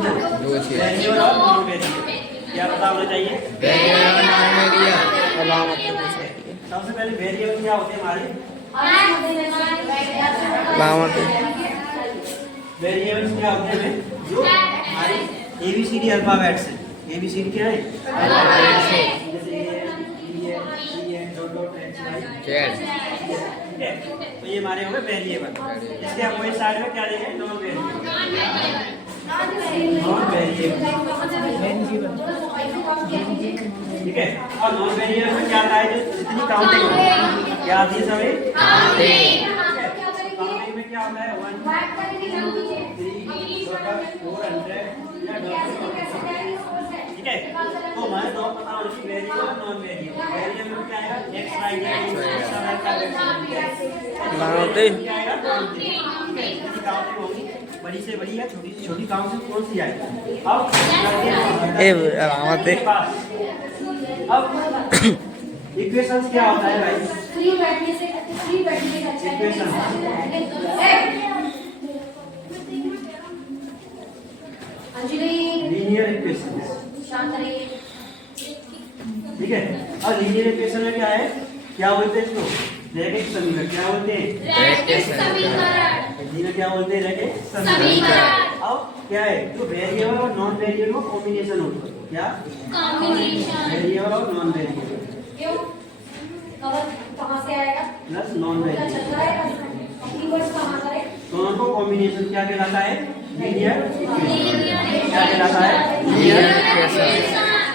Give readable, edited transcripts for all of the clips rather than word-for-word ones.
दो चीज वेरिएबल और नॉन वेरिएबल क्या पता होना चाहिए? सबसे पहले वेरिएबल क्या होते हैं हमारे? वेरिएबल्स क्या होते हैं जो हमारे ABCD अल्फाबेट्स हैं। ABCD क्या है? जैसे ये dot dot X Y Z ठीक है, तो ये हमारे हो गए वेरिएबल। इसके अपोजिट साइड में क्या देंगे? Non variable. नॉन वेरिएबल ठीक है, और नॉन वेरिएबल में क्या आता है? जो जितनी काउंटिंग क्या आती है सभी? काउंटिंग में क्या होता है? 1 2 3 ठीक है, तो हमारे दो पता होनी चाहिए वेरिएबल और नॉन वेरिएबल। वेरिएबल में क्या आएगा? X Y Z क्या आएगा? काउंटिंग होगी, बड़ी से बड़ी है, छोटी से छोटी काउंटिंग कौन सी आएगी? अब इक्वेशंस क्या होता है भाई? इक्वेशन लीनियर इक्वेशन ठीक है, और लीनियर इक्वेशन में क्या है? क्या बोलते हैं इसको? रैखिक समीकरण। क्या बोलते हैं? हिंदी में क्या बोलते हैं? रैखिक समीकरण। अब क्या है? जो वेरिएबल और नॉन वेरिएबल का कॉम्बिनेशन होता है। क्या वेरिएबल और नॉन वेरिएबल कहाँ से आएगा? प्लस नॉन वेरिएबल दोनों को कॉम्बिनेशन क्या कहलाता है? Linear equation. क्या कहलाता है? लीनियर इक्वेशन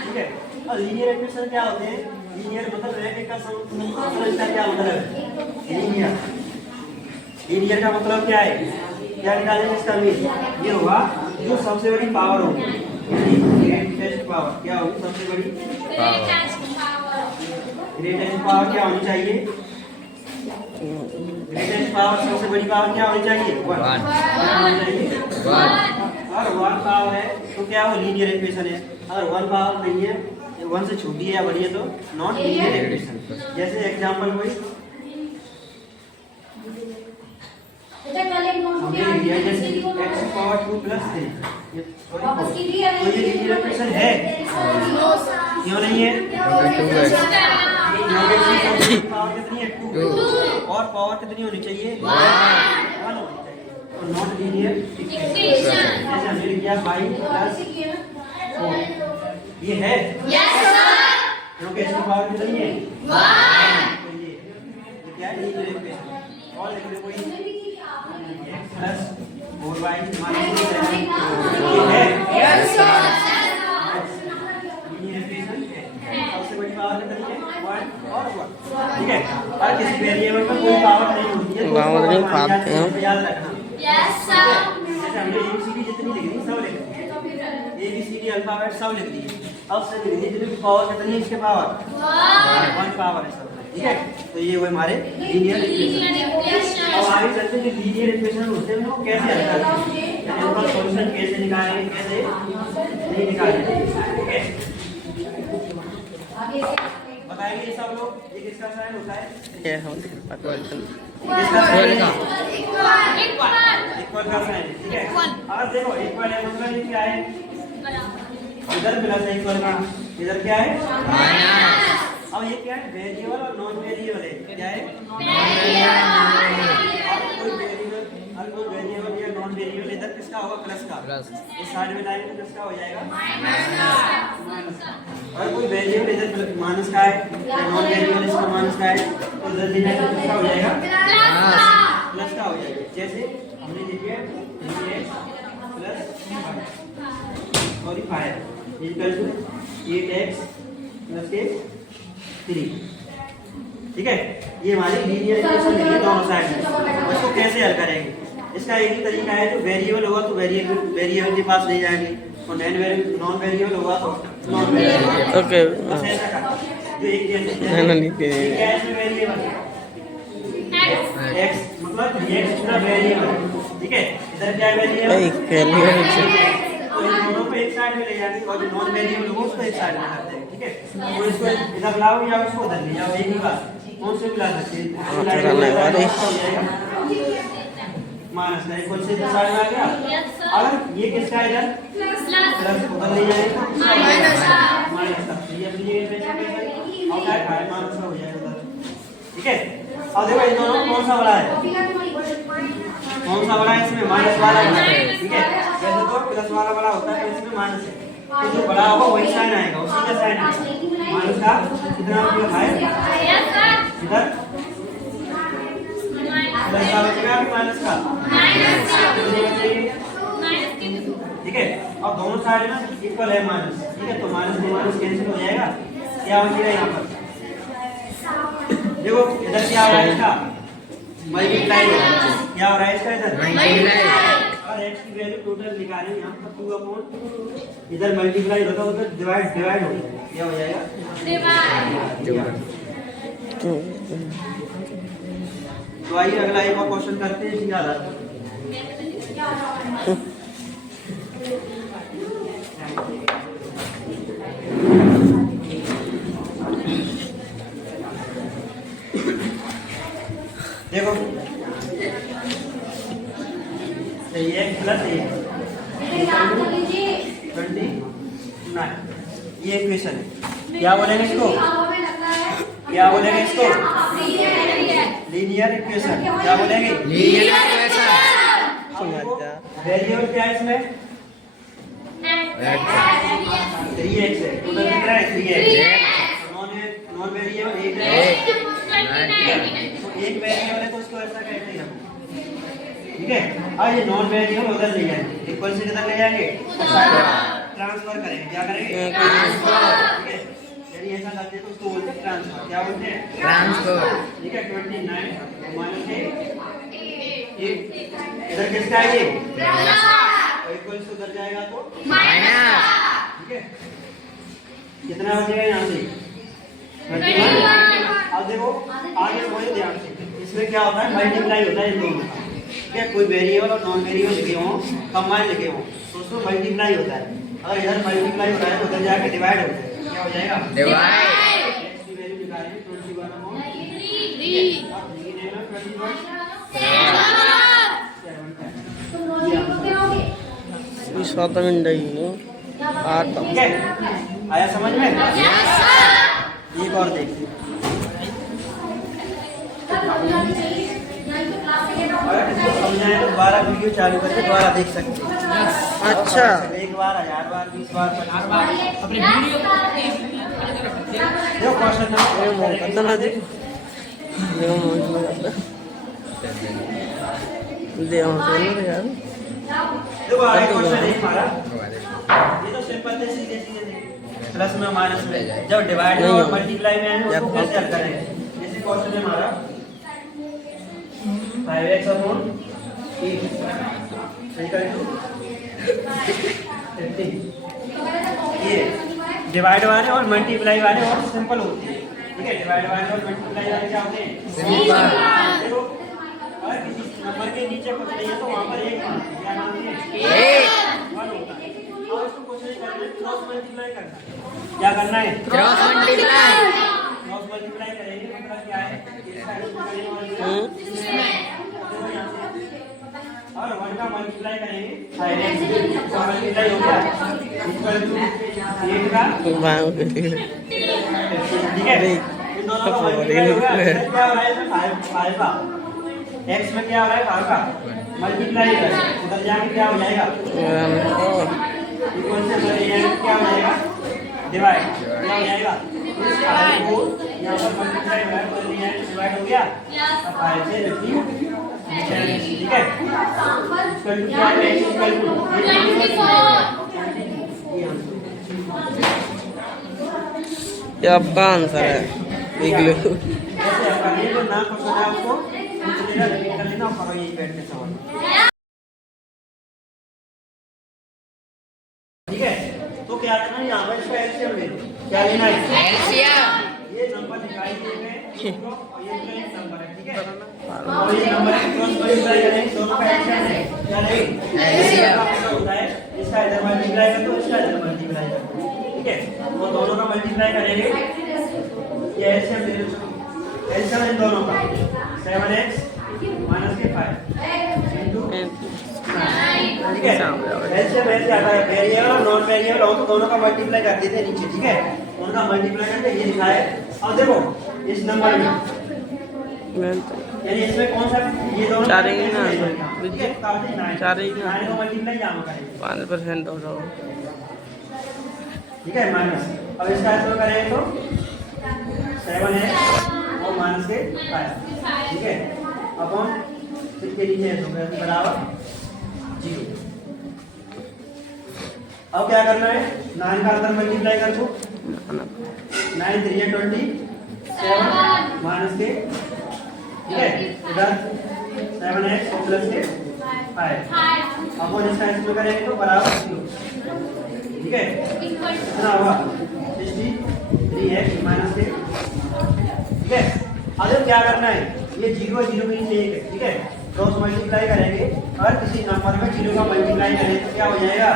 ठीक है, और लीनियर इक्वेशन क्या होते हैं? लीनियर मतलब रैखिक का समझता क्या मतलब है? लीनियर लीनियर का मतलब क्या है? क्या निकालेंगे इसका मीन? ये होगा जो सबसे बड़ी पावर होगी, ग्रेटेस्ट पावर। क्या होगी सबसे बड़ी ग्रेटेस्ट पावर? क्या होनी चाहिए? ग्रेटेस्ट पावर सबसे बड़ी पावर क्या होनी चाहिए? 1 और 1 पावर है तो क्या वो लीनियर इक्वेशन है। अगर 1 पावर नहीं है, 1 से छोटी है या बड़ी है तो नॉन लीनियर इक्वेशन। जैसे एग्जांपल कोई जैसे x पावर 2 प्लस 3 तो ये लीनियर इक्वेशन है? क्यों नहीं है? पावर कितनी है? 2 और पावर कितनी होनी चाहिए? 1 होनी चाहिए, तो नॉट लीनियर इक्वेशन। जैसे हमने लिखा 5 प्लस 4 ये है क्योंकि इसकी पावर कितनी है? 1। तो ये क्या है? Linear equation. और लिख लो कोई x प्लस 4y माइनस 7 ये है? लीनियर इक्वेशन है। सबसे बड़ी पावर कितनी है? 1 और 1 ठीक है, और किसी वेरिएबल में कोई पावर नहीं होती है तो याद रखना। जैसे हमने ABCD जितनी लिख दी सब लिख दी, ABCD अल्फाबेट सब लिख दी। अब से लिख दी जितनी पावर कितनी है? इसके पावर 1 पावर है सब ठीक है, तो ये वो हमारे लीनियर इक्वेशन। अब आगे चलते हैं लीनियर इक्वेशन होते हैं वो कैसे हल करते हैं, इनका सॉल्यूशन कैसे निकालेंगे, कैसे नहीं निकालेंगे ठीक है, बताएंगे ये सब लोग। ये किसका साइन होता है? इक्वल का साइन ठीक है। अब देखो इक्वल है मतलब ये क्या है? इधर प्लस है इक्वल का, इधर क्या है? माइनस। अब ये क्या है? वेरिएबल और नॉन वेरिएबल है। क्या है? कोई वेरिएबल या नॉन वेरिएबल इधर किसका होगा? प्लस का। इस साइड में लाएंगे तो किसका हो जाएगा? माइनस। और कोई वेरिएबल इधर माइनस का है या नॉन वेरिएबल इसका माइनस का है तो इधर देना है तो किसका हो जाएगा? प्लस का हो जाएगा। जैसे हमने लिखा है 3x plus 5 equal to 8x plus 3 ठीक है। ये हमारी लीनियर इक्वेशन है दोनों साइड में। इसको कैसे हल करेंगे? इसका एक ही तरीका है, जो वेरिएबल होगा तो वेरिएबल के पास ले जाएंगे और नॉन वेरिएबल होगा तो नॉन वेरिएबल। ओके बस ऐसा का जो एक जैसे क्या है इसमें वेरिएबल x मतलब x पूरा वेरिएबल ठीक है। इधर क्या वेरिएबल? तो इन दोनों को एक साइड में ले जाएंगे और जो नॉन वेरिएबल होगा उसको एक साइड में रख देंगे ठीक है। तो इसको इधर लाओ या उसको उधर ले जाओ, एक ही बात। कौन से मिला सकते हैं? माइनस का इक्वल से इधर साइड में आ गया। अगर ये किसका इधर प्लस उधर ले जाएगा माइनस का ये अपनी जगह पे और क्या है माइनस का हो जाएगा उधर। ठीक है, अब देखो इन दोनों कौन सा बड़ा है, कौन सा बड़ा है इसमें माइनस वाला बड़ा है। ठीक है, वैसे तो प्लस वाला बड़ा होता है इसमें माइनस है, तो जो बड़ा होगा वही साइन आएगा, उसी का साइन आएगा। माइनस का कितना उपयोग है इधर प्लस का बचेगा माइनस का ठीक है, और दोनों साइड में इक्वल है माइनस। ठीक है, तो माइनस में माइनस कैंसिल हो जाएगा, क्या बचेगा यहाँ पर देखो इधर क्या हो रहा है इसका मल्टीप्लाई, क्या हो रहा है इसका इधर और x की वैल्यू टोटल निकालें यहाँ पर 2 इधर मल्टीप्लाई होता है उधर डिवाइड हो जाएगा, क्या हो जाएगा डिवाइड। तो आइए अगला एक और क्वेश्चन करते हैं इसी आधार पर। देखो ये प्लस ये 29 ये इक्वेशन है, क्या बोलेंगे इसको, क्या बोलेंगे इसको लीनियर इक्वेशन, क्या बोलेंगे लीनियर इक्वेशन। वेरिएबल क्या है इसमें 3x है, टोटल कितना है 3x, नॉन वेरिएबल 1 है, तो एक वेरिएबल है तो उसको ऐसा कहते हैं। ठीक है, अब ये नॉन वेरिएबल उधर ले जाएंगे, इक्वल से किधर ले जाएंगे ट्रांसफर करेंगे, क्या करेंगे ट्रांसफर। ठीक है, यदि ऐसा करते तो उसको बोलते हैं ट्रांसफर, क्या बोलते हैं ट्रांसफर। ठीक है, 29 माइनस 8 इधर किसका है ये प्लस का, और इक्वल से उधर जाएगा तो माइनस। ठीक है, कितना बचेगा यहाँ से 21। अब देखो आगे समझो ध्यान से, इसमें क्या होता है मल्टीप्लाई होता है इन दोनों का। ठीक है, कोई वेरिएबल और नॉन वेरिएबल लिखे हों कंबाइन लिखे हों तो उसमें मल्टीप्लाई होता है, अगर इधर मल्टीप्लाई हो रहा है तो उधर जाके डिवाइड हो जाएगा, क्या हो जाएगा डिवाइड। x की वैल्यू निकालें 21 आया समझ में। एक और देखिए समझाएं तो दोबारा वीडियो चालू करके दोबारा देख सकते हैं। अच्छा, एक बार 1000 बार 20 बार 50 बार अपने वीडियो देखो क्वेश्चन नंबर देखो आगे क्वेश्चन है हमारा, ये तो सिंपल है, सीधे सीधे प्लस में माइनस में जब डिवाइड और मल्टीप्लाई में है उसको कैसे हल करेंगे। जैसे क्वेश्चन है हमारा 5x अपॉन 8 ये डिवाइड वाले और मल्टीप्लाई वाले और सिंपल होते हैं। ठीक है, डिवाइड वाले और मल्टीप्लाई वाले क्या होते हैं सिंपल। देखो अगर किसी नंबर के नीचे कुछ नहीं है तो वहां पर एक क्या नाम है 1 होता है, और इसको कुछ नहीं करना है, क्रॉस मल्टीप्लाई करना है। क्या करना है क्रॉस मल्टीप्लाई करेंगे, मतलब क्या है और 1 का मल्टीप्लाई करेंगे साइड x का मल्टीप्लाई हो गया इक्वल टू 8 का। ठीक है, इन दोनों का मल्टीप्लाई हो गया, क्या हो रहा है इसमें 5 का x में क्या हो रहा है 5 का मल्टीप्लाई करें उधर जाके क्या हो जाएगा इक्वल से क्या हो जाएगा डिवाइड, क्या हो जाएगा इस 5 को यहाँ पर मल्टीप्लाई हो गया तो डिवाइड हो गया, अब 5 से रिसीव। ठीक है, ये आपका आंसर है, देख लो। ना क्वेश्चन है आपको पूछ लेना, रिपीट कर लेना और करो यही बैठ के सवाल। ठीक है, तो क्या करना है यहाँ पर इसका एलसीएम ले लो, क्या लेना है एलसीएम। ये नंबर दिखाई दिए गए और ये नंबर है। ठीक है, और ये नंबर क्रॉस मल्टीप्लाई करेंगे दोनों का एलसीएम है, क्या लेंगे एलसीएम होता है, इसका इधर मल्टीप्लाई कर दो इसका इधर मल्टीप्लाई कर दो। ठीक है, तो दोनों का मल्टीप्लाई करेंगे, ये एलसीएम ले लो, एलसीएम इन दोनों का 7x - 5 इनटू ठीक है। एलसीएम ऐसे आता है, वेरिएबल और नॉन वेरिएबल हो तो दोनों का मल्टीप्लाई कर देते हैं नीचे, ठीक है। उनका मल्टीप्लाई करके ये लिखा है। अब देखो इस नंबर में यानी इसमें कौन सा ये दोनों चार ही ना, ठीक है, चार ही ना। 9 को मल्टीप्लाई यहाँ करेंगे 5% हो जाओ, ठीक है, माइनस। अब इसका आंसर करेंगे तो 7 है और माइनस के 5, ठीक है, अपॉन इसके नीचे है तो बराबर 0। अब क्या करना है, 9 का अंदर मल्टीप्लाई कर दो, 9 3 है 27 माइनस के, ठीक है, इधर 7x प्लस के 5 अपॉन इसका इसमें करेंगे तो बराबर 0, ठीक है, कितना होगा 63x माइनस के, ठीक है। अब क्या करना है, ये 0 0 के नीचे 1 है, ठीक है, क्रॉस मल्टीप्लाई करेंगे और किसी नंबर में 0 का मल्टीप्लाई करेंगे तो क्या हो जाएगा,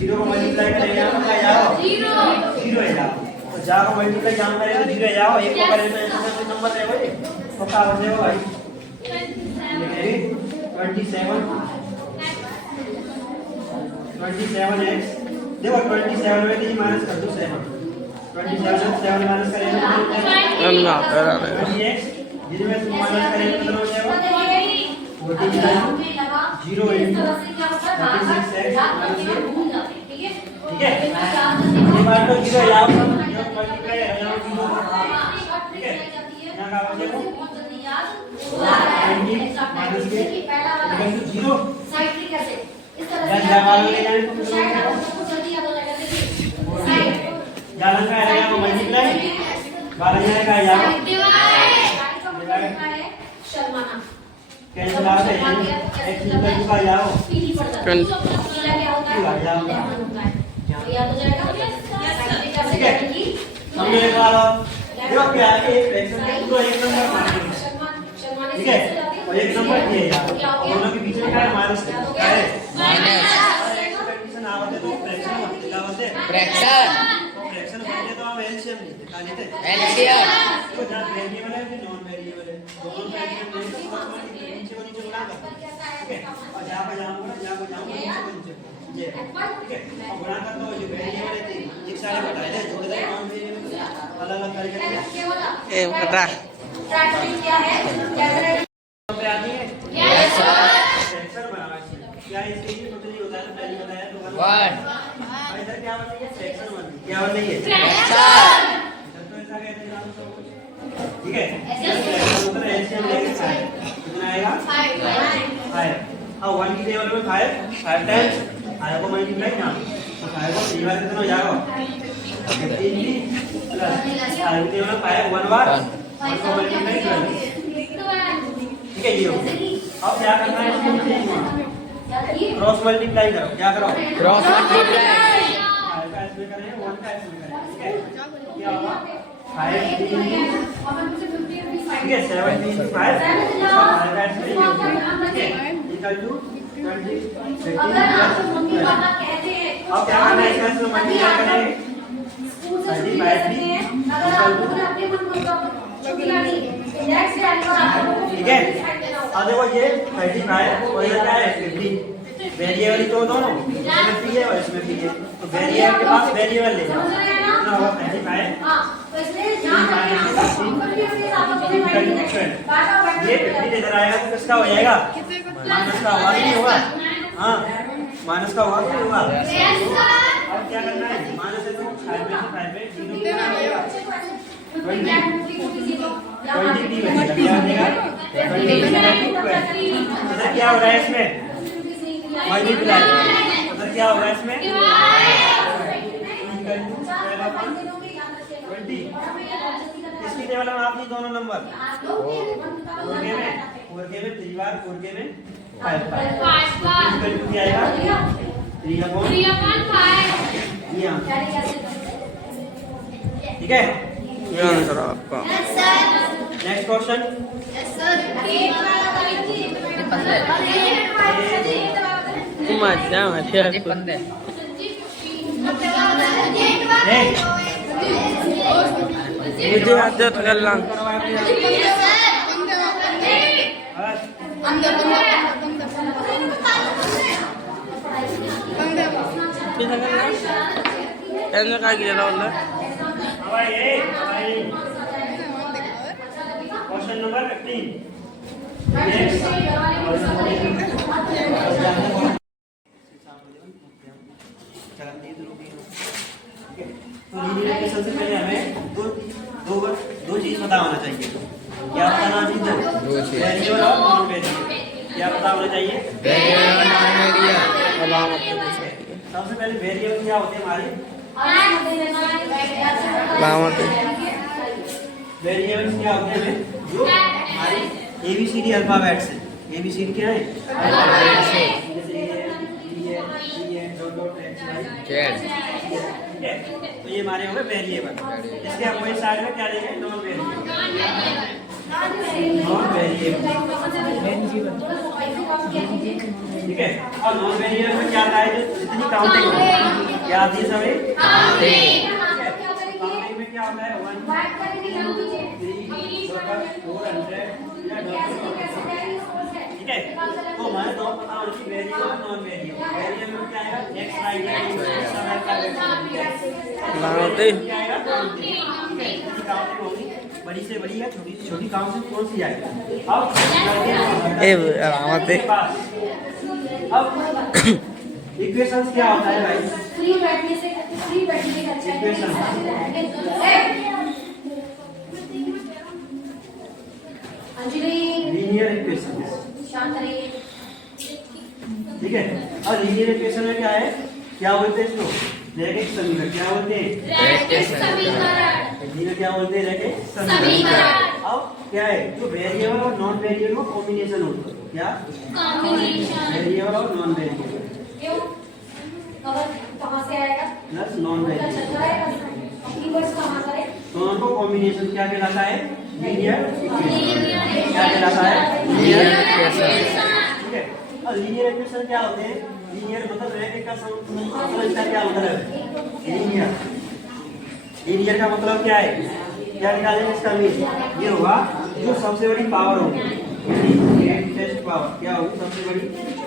0 को मल्टीप्लाई करेंगे यहाँ पर क्या जाओ 0 है जाओ, तो जा को मल्टीप्लाई यहाँ करेंगे तो 0 है जाओ, 1 को करेंगे तो ऐसे नंबर है भाई, तो क्या हो जाएगा भाई 27x, देखो 27 में तो माइनस कर दो 7, 27 7 माइनस करेंगे तो ना कर रहे हैं 20x, जिसमें से माइनस करेंगे तो हो जाएगा 0 into 36x माइनस, ठीक है, ये बात तो 0 यहाँ पर मल्टीप्लाई है यहाँ 0, ठीक है, यहाँ का हो जाएगा 20 माइनस के इक्वल टू 0, यहाँ वाला ले जाएं तो यहाँ का आएगा तो मल्टीप्लाई वाला जाएगा यहाँ कैसे बात है x इक्वल टू का जाओ ठीक है, हमने एक बार देखो क्या है, एक फ्रैक्शन के पूरा एक नंबर मानेंगे, ठीक है, और एक नंबर दिए यार दोनों के बीच में क्या है माइनस है, कंडीशन आवते तो फ्रैक्शन होते क्या होते फ्रैक्शन, तो फ्रैक्शन बनते तो हम एलसीएम लेते एलसीएम, तो जहां वेरिएबल है फिर नॉन वेरिएबल है, दोनों वेरिएबल में तो नीचे को नीचे गुणा करते हैं, ठीक है, और जहां पे जाऊंगा नीचे ये, ठीक है, अब गुणा कर दो जो वेरिएबल है एक सारे बताए थे जो बताए नॉन वेरिएबल अलग-अलग करके ए बता क्या है पे आती है यस सर, फ्रैक्शन बनाना चाहिए, क्या इसके लिए कुछ नहीं होता है, पहले बताया तो 1 और इधर क्या बनेगी फ्रैक्शन बनेगी, क्या बनेगी फ्रैक्शन, तो ऐसा कहते हैं सब कुछ, ठीक है, फ्रैक्शन एलसीएम लेके 5 कितना आएगा 5, अब 1 की टेबल में 5 टाइम्स 5 को मल्टीप्लाई ना तो 5 को 3 बार कितना हो जाएगा 15 प्लस 5 की टेबल में 5 1 बार 1 को मल्टीप्लाई 12, ठीक है, ये हो गया। अब क्या करना है इसमें क्रॉस मल्टीप्लाई करो, क्या करो क्रॉस मल्टीप्लाई, 5 का इसमें करें 1 का इसमें करें, ठीक है, क्या होगा 5 ठीक है 75 5 का इसमें ये होगा, ठीक है, इक्वल टू 20 15 अब क्या करना है इसका इसमें मल्टीप्लाई करेंगे 35 भी इक्वल टू, ठीक है, अब देखो ये 35 और ये क्या है 50, वेरिएबल तो दोनों इसमें भी है और इसमें भी है, तो वेरिएबल के पास वेरिएबल ले जाओ, कितना होगा 35 ये 50 इधर आएगा तो किसका हो जाएगा माइनस का होगा नहीं होगा, हाँ माइनस का होगा नहीं होगा, अब क्या करना है माइनस है तो 5 में 0 कितना आएगा 20 बचेगा, क्या बनेगा 20 इधर क्या हो रहा है इसमें मल्टीप्लाई, उधर क्या हो रहा है इसमें 20, इसकी टेबल में आप दोनों नंबर 4 में 3 बार 4 में 5 क्या आएगा 3/5, ठीक है, ये आंसर आपका। नेक्स्ट क्वेश्चन मजा मुझे आज कर ला किधर करना ऐसे काय केलं बोललं क्वेश्चन नंबर 15 तो लीनियर इक्वेशन से पहले हमें दो चीज पता होना चाहिए। क्या पता होना चाहिए? वेरिएबल और नॉन वेरिएबल। क्या पता होना चाहिए? सबसे पहले वेरिएबल क्या होते हैं हमारे? वेरिएबल्स क्या होते हैं जो हमारे ABCD अल्फाबेट से ABCD क्या है? तो ये हमारे हो गए वेरिएबल। इसके हम वही साइड में क्या लेंगे? Non variable. नॉन वेरिएबल ठीक है। और नॉन वेरिएबल में क्या आता है? जो जितनी काउंटिंग होगी क्या आती है सभी? काउंटिंग में क्या होता है? 1 2 3 ठीक है। तो हमारे दो पता होनी चाहिए वेरिएबल और नॉन वेरिएबल। वेरिएबल में क्या आएगा? x y z सब लाते क्या आएगा? काउंटिंग होगी बड़ी से बड़ी है, छोटी से छोटी काउंटिंग कौन सी आएगी? अब इक्वेशंस क्या होता है भाई? इक्वेशन लीनियर इक्वेशन ठीक है। और लीनियर इक्वेशन में क्या है? क्या बोलते हैं इसको? रैखिक समीकरण। क्या बोलते हैं? क्या बोलते हैं? रैखिक समीकरण। अब क्या है? जो वेरिएबल और नॉन वेरिएबल का कॉम्बिनेशन होता है। क्या? वेरिएबल और non variable plus non variable दोनों को कॉम्बिनेशन क्या कहलाता है? Linear equation. क्या कहलाता है? लीनियर इक्वेशन ठीक है। और लीनियर इक्वेशन क्या होते हैं? लीनियर मतलब रैखिक का मतलब इसका क्या मतलब है? लीनियर। लीनियर का मतलब क्या है? क्या निकालेंगे इसका मीन? ये होगा जो सबसे बड़ी पावर होगी ग्रेटेस्ट पावर। क्या होगी सबसे बड़ी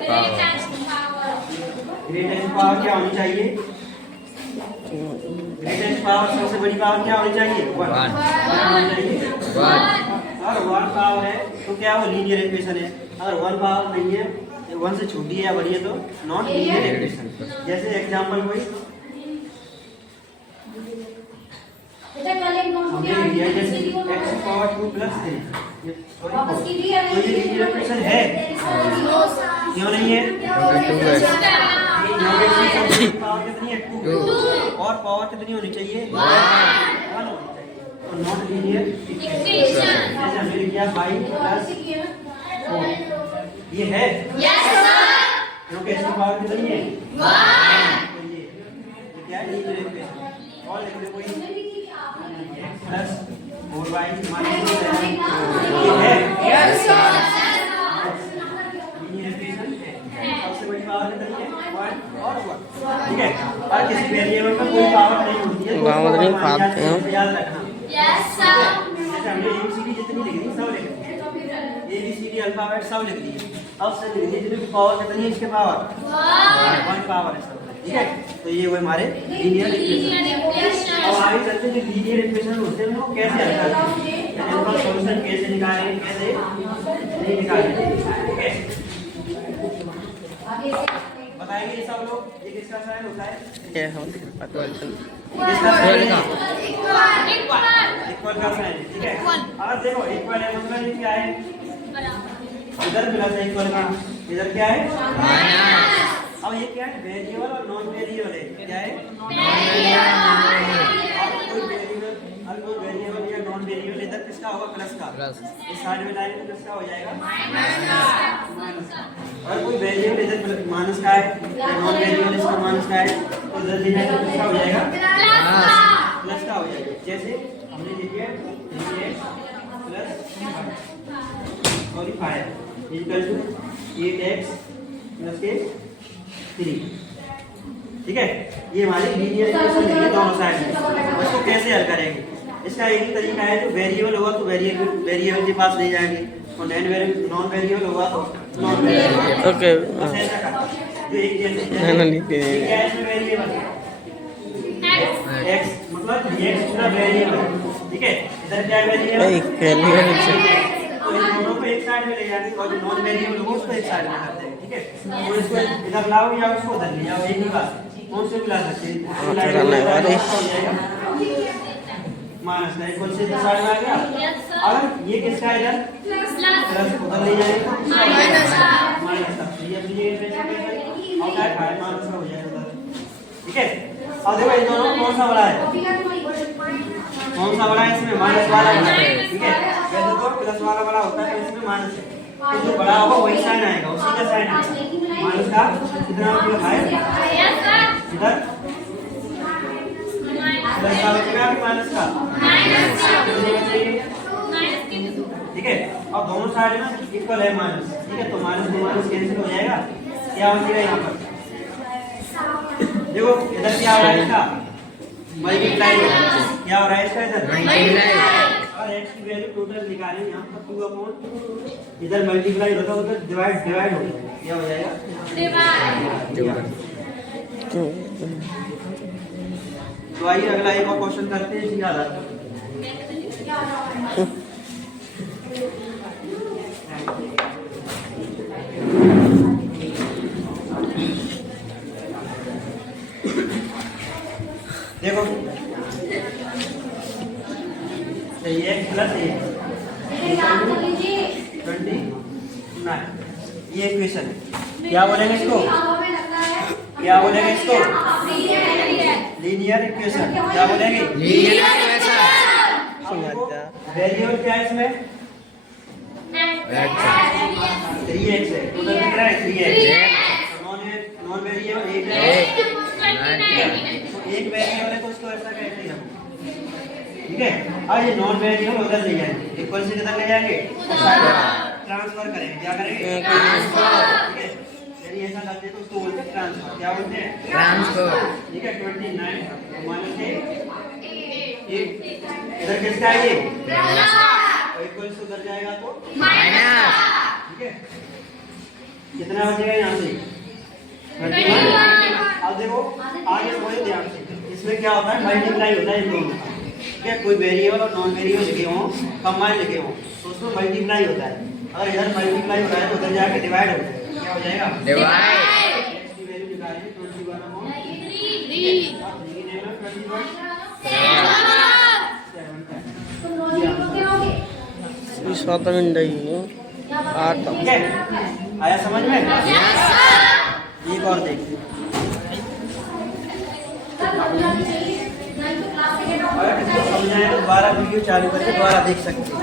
पावर? ग्रेटेस्ट पावर क्या होनी चाहिए? ग्रेटेस्ट पावर सबसे बड़ी पावर क्या होनी चाहिए? 1 और 1 पावर है तो क्या वो लीनियर इक्वेशन है। अगर 1 पावर नहीं है, 1 से छोटी है या बड़ी है तो नॉन लीनियर इक्वेशन। जैसे एग्जांपल कोई हमने लिया जैसे x पावर 2 प्लस 3 तो ये लीनियर इक्वेशन है क्यों नहीं है? पावर कितनी है? 2 और पावर कितनी होनी चाहिए? 1 होनी चाहिए। तो नॉन लीनियर इक्वेशन जैसे हमने लिया 5 प्लस 4 ये है क्योंकि इसकी पावर कितनी है? 1 तो ये क्या है? Linear equation. और लिख दो कोई प्लस 4y माइनस ये है लीनियर इक्वेशन सबसे बड़ी पावर कितनी है? 1 और 1 ठीक है। और किसी वेरिएबल में कोई पावर नहीं होती है तो याद रखना। Yes sir. जैसे हमने ABCD जितनी लिख दी सब लिख दी ABCD अल्फाबेट सब लिख दिए। अब से लिख दीजिए कि पावर कितनी है? इसके पावर 1 पावर है सब ठीक है। तो ये वो हमारे लीनियर इक्वेशन। अब आगे चलते हैं लीनियर इक्वेशन होते हैं वो कैसे हल करते हैं, इनका सॉल्यूशन कैसे निकालें कैसे नहीं निकालें ठीक है। बताएंगे सब लोग ये किसका साइन होता है? ये हम पता चल इक्वल का साइन ठीक है। अब देखो इक्वल है मतलब ये क्या है? इधर प्लस है इक्वल का, इधर क्या है? माइनस। अब ये क्या है? वेरिएबल और नॉन वेरिएबल है। क्या है? कोई वेरिएबल या नॉन वेरिएबल इधर किसका होगा? प्लस का। इस साइड में लाएंगे तो किसका हो जाएगा? माइनस। और कोई वेरिएबल इधर माइनस का है या नॉन वेरिएबल इसका माइनस का है तो इधर ले जाएंगे तो किसका हो जाएगा? प्लस का हो जाएगा। जैसे हमने लिखा है plus 5 equal to 8x plus 3 ठीक है। ये हमारी लीनियर इक्वेशन है दोनों साइड में। इसको कैसे हल करेंगे? इसका एक ही तरीका है जो वेरिएबल होगा तो वेरिएबल के पास ले जाएंगे और नॉन वेरिएबल होगा तो नॉन वेरिएबल। ओके बस ऐसा करना जो एक जैसे ना लिख दे क्या है इसमें वेरिएबल x मतलब ये x पूरा वेरिएबल है, ठीक है। इधर क्या वेरिएबल भाई पहली बार से तो इन दोनों को एक साइड में ले जाएंगे और जो नॉन वेरिएबल होगा उसको एक साइड में कर देंगे, ठीक है। तो इसको इधर लाओ या उसको उधर ले जाओ, एक ही बात है। कौन से मिला सकते हैं माइनस का एक कौन से साइड में आ गया। अगर ये किसका है इधर प्लस उधर ले जाएंगे तो माइनस का ये और क्या है माइनस का हो जाएगा उधर, ठीक है। अब देखो इन दोनों कौन सा बड़ा है, कौन सा बड़ा है इसमें माइनस वाला बड़ा है, ठीक है। वैसे तो प्लस वाला बड़ा होता है इसमें माइनस है, तो जो बड़ा होगा वही साइन आएगा, उसी का साइन आएगा माइनस का। कितना मतलब है इधर प्लस का बचेगा कि माइनस का, ठीक है। अब दोनों साइड में इक्वल है माइनस, ठीक है। तो माइनस में माइनस कैंसिल हो जाएगा, क्या बचेगा यहाँ पर देखो इधर क्या हो रहा है इसका मल्टीप्लाई, क्या हो रहा है इसका इधर मल्टीप्लाई और x की वैल्यू टोटल निकालें यहाँ पर 2 इधर मल्टीप्लाई होता है उधर डिवाइड हो जाएगा, क्या हो जाएगा डिवाइड। तो आइए अगला एक और क्वेश्चन करते हैं इसी आधार पर। देखो ये प्लस ये 29 ये इक्वेशन है। क्या बोलेंगे इसको, क्या बोलेंगे इसको लीनियर इक्वेशन, क्या बोलेंगे लीनियर इक्वेशन। वेरिएबल क्या है इसमें 3x है, टोटल कितना है 3x। नॉन वेरिएबल एक है, एक वेरिएबल है तो उसको ऐसा कहते हैं, ठीक है। अब ये नॉन वेरिएबल उधर ले जाएंगे, इक्वल से किधर ले जाएंगे ट्रांसफर करेंगे, क्या करेंगे ट्रांसफर, ठीक है। यदि ऐसा करते हैं तो उसको बोलते हैं ट्रांसफर, क्या बोलते हैं ट्रांसफर, ठीक है। 29 माइनस 8 इधर किसका है ये और इक्वल से उधर जाएगा तो माइनस, ठीक है। कितना बचेगा यहाँ से 21। अब देखो आगे समझो ध्यान से, इसमें क्या होता है मल्टीप्लाई होता है इन दोनों का, ठीक है। कोई वेरिएबल और नॉन वेरिएबल लिखे हों कंबाइन लिखे हों तो उसमें मल्टीप्लाई होता है। अगर इधर मल्टीप्लाई हो रहा है तो उधर जाके डिवाइड हो जाएगा, क्या हो जाएगा डिवाइड। x की वैल्यू निकालिए 21 आया समझ में। एक और देखिए समझाए तो दोबारा वीडियो चालू करके दोबारा देख सकते हैं।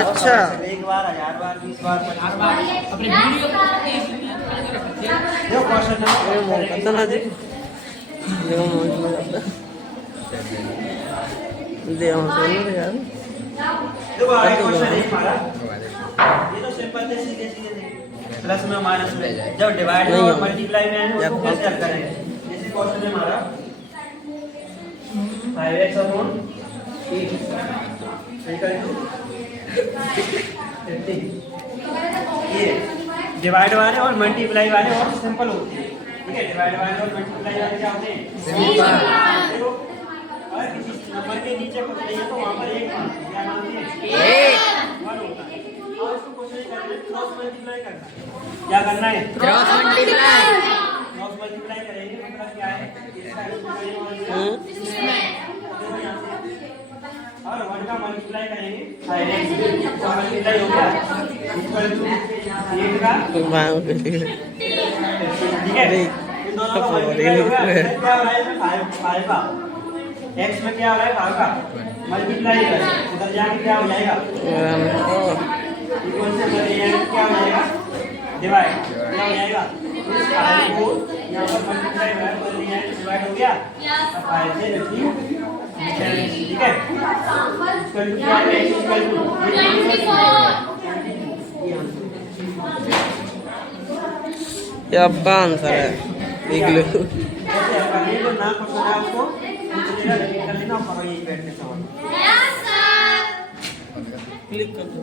अच्छा एक बार 1000 बार 20 बार 50 बार अपने वीडियो देखो क्वेश्चन नंबर पता ना जी देखो मौज में जाता दे हम सुन यार देखो आगे क्वेश्चन है हमारा, ये तो सिंपल है सीधे सीधे प्लस में माइनस में जब डिवाइड में और मल्टीप्लाई में है उसको कैसे हल करेंगे। जैसे क्वेश्चन है हमारा 5x अपॉन 8 ये डिवाइड वाले और मल्टीप्लाई वाले और सिंपल होते हैं, ठीक है। डिवाइड वाले और मल्टीप्लाई वाले क्या होते हैं सिंपल। देखो अगर किसी नंबर के नीचे कुछ नहीं है तो वहां पर एक क्या नाम है एक वन होता है। और इसको क्वेश्चन करना है क्रॉस मल्टीप्लाई करना, क्या करना है क्रॉस मल्टीप्लाई। क्रॉस मल्टीप्लाई करेंगे मतलब क्या है और 1 का मल्टीप्लाई करेंगे तो मल्टीप्लाई हो गया इक्वल टू 8 का, ठीक है। इन दोनों का मल्टीप्लाई हो गया, क्या हो रहा है इसमें 5 का x में क्या हो रहा है 5 का मल्टीप्लाई करें उधर जाके क्या हो जाएगा इक्वल से क्या हो जाएगा डिवाइड, क्या हो जाएगा इस 5 को यहाँ पर मल्टीप्लाई हो रहा है डिवाइड हो गया 5 से 50, ठीक है। ये आपका आंसर है देख लो। ना क्वेश्चन है उसको कर लेना और यही बैठ के सवाल क्लिक कर दो।